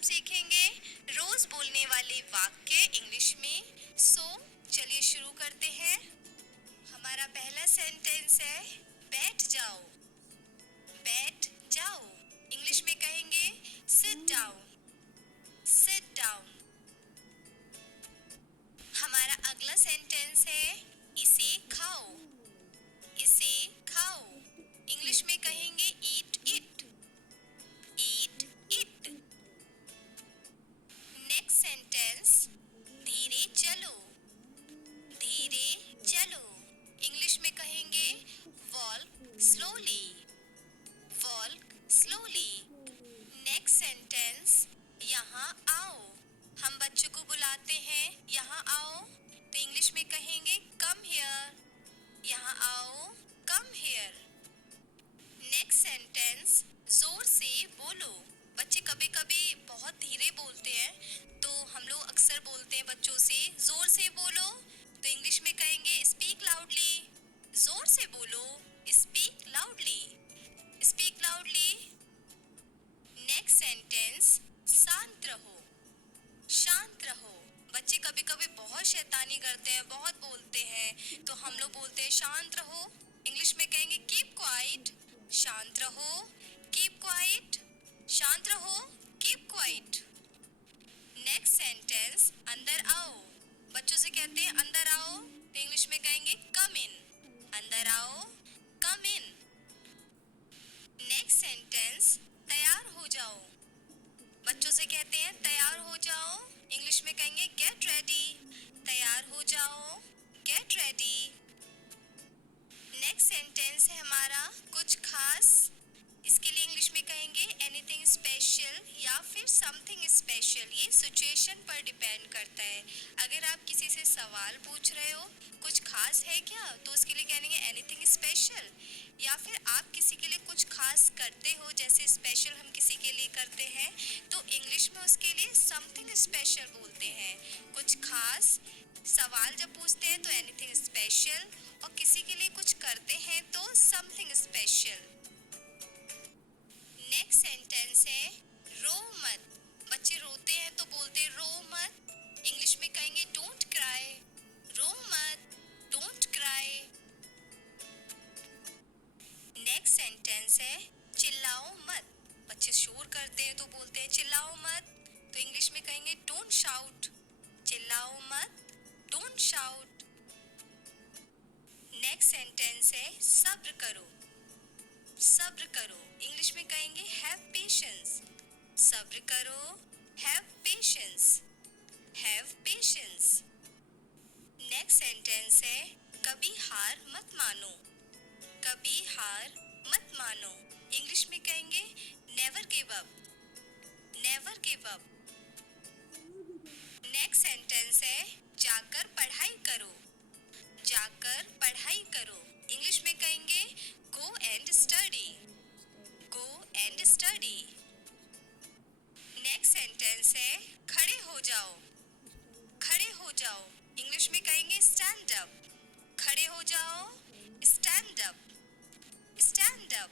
हम सीखेंगे रोज बोलने वाले वाक्य इंग्लिश में। चलिए शुरू करते हैं। हमारा पहला सेंटेंस है बैठ जाओ। बैठ जाओ इंग्लिश में कहेंगे सिट डाउन। Sit down. हमारा अगला सेंटेंस है इसे खाओ। इसे खाओ इंग्लिश में कहेंगे eat it. Eat it. Next sentence धीरे चलो। धीरे चलो इंग्लिश में कहेंगे walk slowly. Walk slowly. Next sentence यहाँ आओ। हम बच्चों को बुलाते हैं यहाँ आओ तो इंग्लिश में कहेंगे कम हियर। यहाँ आओ कम हियर। नेक्स्ट सेंटेंस जोर से बोलो। बच्चे कभी कभी बहुत धीरे बोलते हैं तो हम लोग अक्सर बोलते हैं बच्चों से जोर से बोलो तो इंग्लिश में कहेंगे स्पीक लाउडली। जोर से बोलो speak loudly. Speak loudly. Next sentence शांत रहो। शांत रहो। बच्चे कभी कभी बहुत शैतानी करते हैं बहुत बोलते हैं तो हम लोग बोलते हैं शांत रहो इंग्लिश में कहेंगे कीप क्वाइट। शांत रहो कीप क्वाइट। शांत रहो कीप क्वाइट। नेक्स्ट सेंटेंस अंदर आओ। बच्चों से कहते हैं अंदर आओ तो इंग्लिश में कहेंगे कम इन। अंदर आओ कम इन। नेक्स्ट सेंटेंस तैयार हो जाओ। बच्चों से कहते हैं तैयार हो जाओ इंग्लिश में कहेंगे गेट रेडी। तैयार हो जाओ गेट रेडी। नेक्स्ट सेंटेंस है हमारा कुछ खास। इसके लिए इंग्लिश में कहेंगे एनीथिंग स्पेशल या फिर समथिंग स्पेशल। ये सिचुएशन पर डिपेंड करता है। अगर आप किसी से सवाल पूछ रहे हो कुछ खास है क्या तो उसके लिए कहेंगे एनीथिंग स्पेशल। या फिर आप किसी के लिए कुछ खास करते हो जैसे स्पेशल हम किसी के लिए करते हैं तो इंग्लिश में उसके लिए समथिंग स्पेशल बोलते हैं। कुछ खास सवाल जब पूछते हैं तो एनीथिंग स्पेशल और किसी के लिए कुछ करते हैं तो समथिंग स्पेशल। नेक्स्ट सेंटेंस है रो मत। बच्चे रोते हैं तो बोलते हैं रो मत इंग्लिश में कहेंगे डोंट क्राई। रो मत डोंट क्राई। नेक्स्ट सेंटेंस है चिल्लाओ मत। बच्चे शोर करते हैं तो बोलते हैं चिल्लाओ मत तो इंग्लिश में कहेंगे डोंट शाउट। चिल्लाओ मत डोंट शाउट। नेक्स्ट सेंटेंस है सब्र करो। सब्र करो इंग्लिश में कहेंगे हैव पेशेंस। सब्र करो have patience. Have patience. Next sentence है कभी हार मत मानो। कभी हार मत मानो इंग्लिश में कहेंगे never give up. Never give up. Next sentence है जाकर पढ़ाई करो। जाकर पढ़ाई करो इंग्लिश में कहेंगे go and study. Go and study. Next sentence है खड़े हो जाओ। खड़े हो जाओ इंग्लिश में कहेंगे स्टैंड अप। खड़े हो जाओ stand up. Stand up.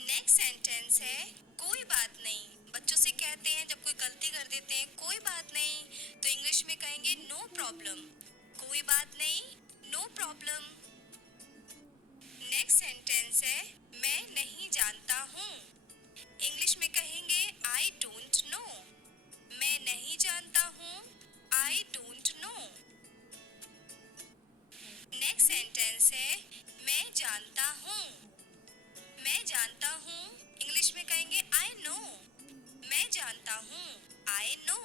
Next sentence है कोई बात नहीं। बच्चों से कहते हैं जब कोई गलती कर देते हैं कोई बात नहीं तो इंग्लिश में कहेंगे नो प्रॉब्लम। कोई बात नहीं नो प्रॉब्लम। नेक्स्ट सेंटेंस है मैं नहीं जानता हूँ। इंग्लिश में कहेंगे आई डोंट नो। मैं नहीं जानता हूँ I don't know. Next sentence है मैं जानता हूँ। मैं जानता हूँ इंग्लिश में कहेंगे आई नो। मैं जानता हूँ आई नो।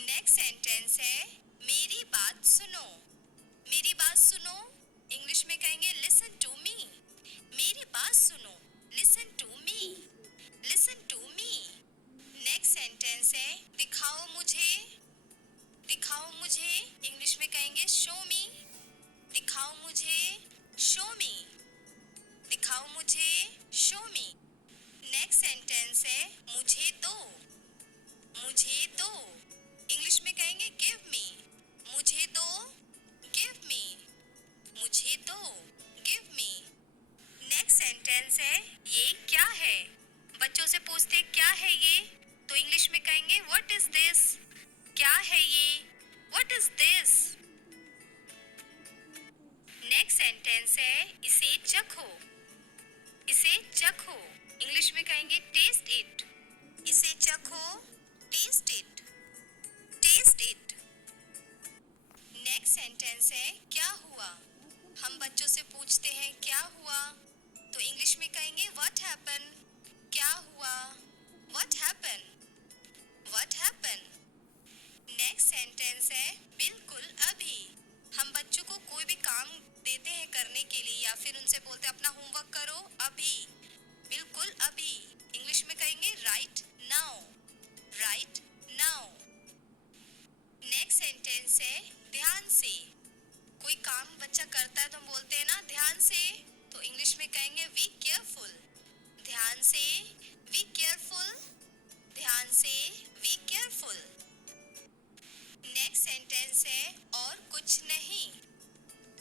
नेक्स्ट सेंटेंस है मेरी बात सुनो। मेरी बात सुनो इंग्लिश में कहेंगे लिसन टू मी। मेरी बात सुनो listen to me. Listen to me. Next sentence है दिखाओ मुझे। दिखाओ मुझे इंग्लिश में कहेंगे शो मी। दिखाओ मुझे शो मी। दिखाओ मुझे शो मी। नेक्स्ट सेंटेंस है मुझे दो। मुझे दो इंग्लिश में कहेंगे गिव मी। मुझे दो गिव मी। मुझे दो गिव मी। नेक्स्ट सेंटेंस है ये क्या है। बच्चों से पूछते हैं क्या है ये, तो इंग्लिश में कहेंगे व्हाट इज दिस। क्या है ये, what is this. Next sentence है इसे चखो। इसे चखो इंग्लिश में कहेंगे टेस्ट इट। इसे चखो, taste it, taste it. Next sentence है क्या हुआ। हम बच्चों से पूछते हैं क्या हुआ, तो इंग्लिश में कहेंगे व्हाट हैपन। क्या हुआ, what happen, what happen. Next sentence है बिल्कुल अभी। हम बच्चों को कोई भी काम देते हैं करने के लिए या फिर उनसे बोलते हैं अपना होमवर्क करो अभी, बिल्कुल अभी। इंग्लिश में कहेंगे right now, right now. Next sentence है ध्यान से। कोई काम बच्चा करता है तो हम बोलते हैं ना ध्यान से, तो इंग्लिश में कहेंगे बी केयरफुल। ध्यान से, बी केयरफुल, ध्यान से, बी केयरफुल। नेक्स्ट सेंटेंस है और कुछ नहीं।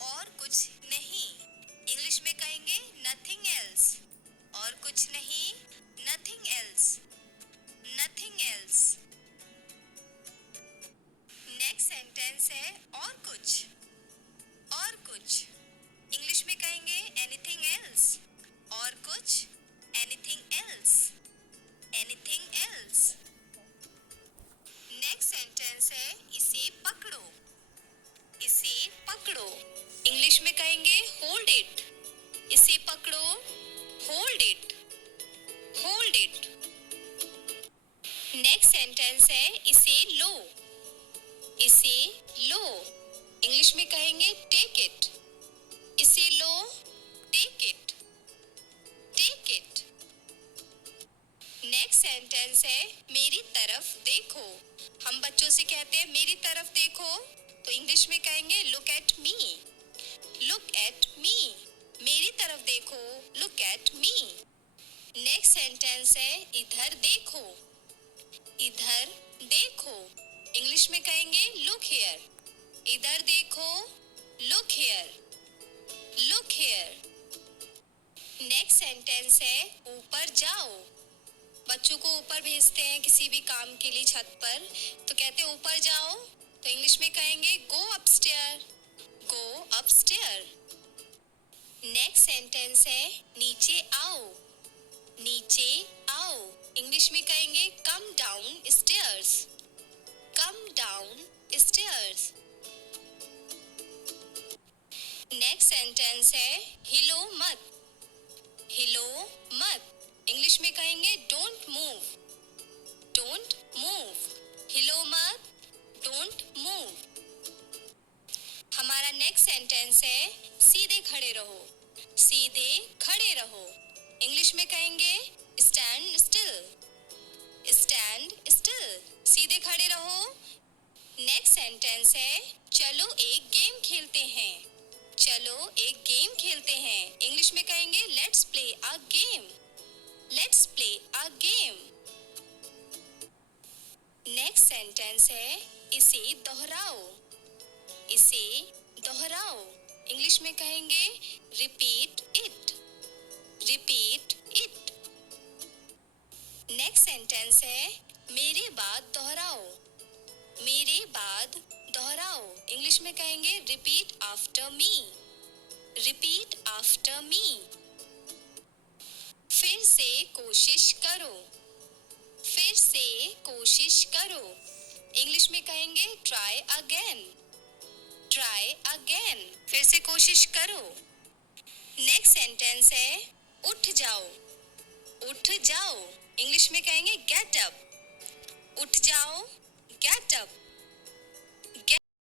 और कुछ नहीं इंग्लिश में कहेंगे नथिंग एल्स। और कुछ नहीं, nothing else, nothing else. Next sentence है और कुछ। और कुछ इंग्लिश में कहेंगे एनीथिंग एल्स। और कुछ, anything else, anything else. Next sentence है इसे पकड़ो। इसे पकड़ो इंग्लिश में कहेंगे होल्ड इट। इसे पकड़ो, hold it, hold it. Next sentence है इसे लो। इसे लो इंग्लिश में कहेंगे टेक इट। इसे लो, take it, take it. Next sentence है मेरी तरफ देखो। हम बच्चों से कहते हैं मेरी तरफ देखो, तो इंग्लिश में कहेंगे look at me. Look at me, मेरी तरफ देखो, look at me. Next sentence है इधर देखो। इधर देखो इंग्लिश में कहेंगे लुक हियर। इधर देखो, look here, look here. Next sentence है ऊपर जाओ। बच्चों को ऊपर भेजते हैं किसी भी काम के लिए छत पर, तो कहते हैं ऊपर जाओ, तो इंग्लिश में कहेंगे गो अपस्टेयर, गो अपस्टेयर। नेक्स्ट सेंटेंस है नीचे आओ। नीचे आओ इंग्लिश में कहेंगे come down stairs. Come down stairs. Next sentence है हिलो मत। हिलो मत इंग्लिश में कहेंगे डोंट मूव। डोंट मूव, हिलो मत, डोंट मूव। हमारा नेक्स्ट सेंटेंस है सीधे खड़े रहो। सीधे खड़े रहो इंग्लिश में कहेंगे स्टैंड स्टिल। स्टैंड स्टिल, सीधे खड़े रहो। नेक्स्ट सेंटेंस है चलो एक गेम खेलते हैं। चलो एक गेम खेलते हैं इंग्लिश में कहेंगे let's play a game. Let's play a game. Next sentence है इसे दोहराओ। इसे दोहराओ इंग्लिश में कहेंगे repeat it. Repeat it. Next sentence है मेरे बाद दोहराओ। मेरे बाद दोहराओ इंग्लिश में कहेंगे repeat after me. Repeat after me. फिर से कोशिश करो। फिर से कोशिश करो इंग्लिश में कहेंगे ट्राई अगेन। ट्राई अगेन, फिर से कोशिश करो। नेक्स्ट सेंटेंस है उठ जाओ। उठ जाओ इंग्लिश में कहेंगे गेट अप। उठ जाओ, गेट अप।